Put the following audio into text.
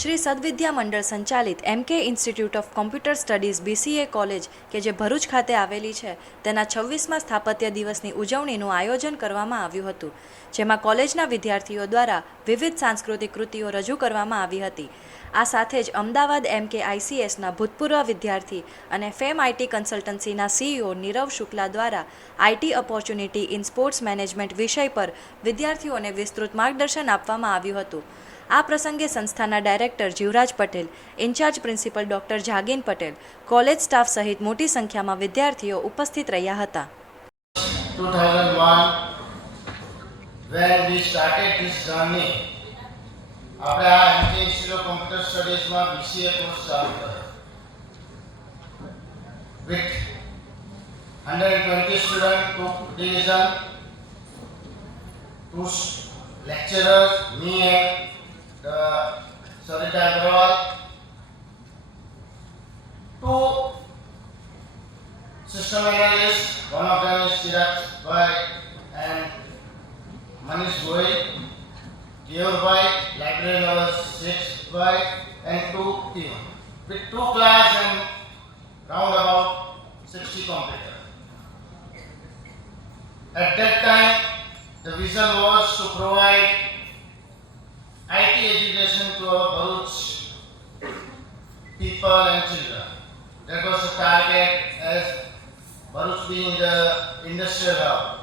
શ્રી સદવિદ્યા મંડળ સંચાલિત MK institute of computer studies BCA college કે જે ભરૂચ ખાતે આવેલી છે તેના 26મા સ્થાપત્ય દિવસની ઉજવણીનું આયોજન કરવામાં આવ્યું હતું, જેમાં કોલેજના વિદ્યાર્થીઓ દ્વારા વિવિધ સાંસ્કૃતિક કૃતિઓ રજૂ કરવામાં આવી હતી. આ સાથે જ અમદાવાદ MK ICSના ભૂતપૂર્વ વિદ્યાર્થી અને ફેમ IT કન્સલ્ટન્સીના CEO નીરવ શુક્લા દ્વારા IT opportunity in sports management વિષય પર વિદ્યાર્થીઓને વિસ્તૃત માર્ગદર્શન આપવામાં આવ્યું હતું. આ પ્રસંગે સંસ્થાના director Jivraj Patel, incharge principal doctor Jagin Patel, college staff સહિત મોટી સંખ્યામાં વિદ્યાર્થીઓ ઉપસ્થિત રહ્યા હતા. 2001 when we started this journey, આપણે આ MK Institute of Computer Studies માં BCA કોર્સ ચાલુ કર્યો. With 120 students took division, 2 lecturers, me and Sarita Agrawal, 2 system analysts, one of them is Chirag Bhai and Manish Goyal, Keyur Bhai, library level 6 Bhai and 2 team. With 2 class and round about 60 computers. At that time, the vision was to provide IT education to our Bharuch people and children. That was the target, as Bharuch being the industrial hub.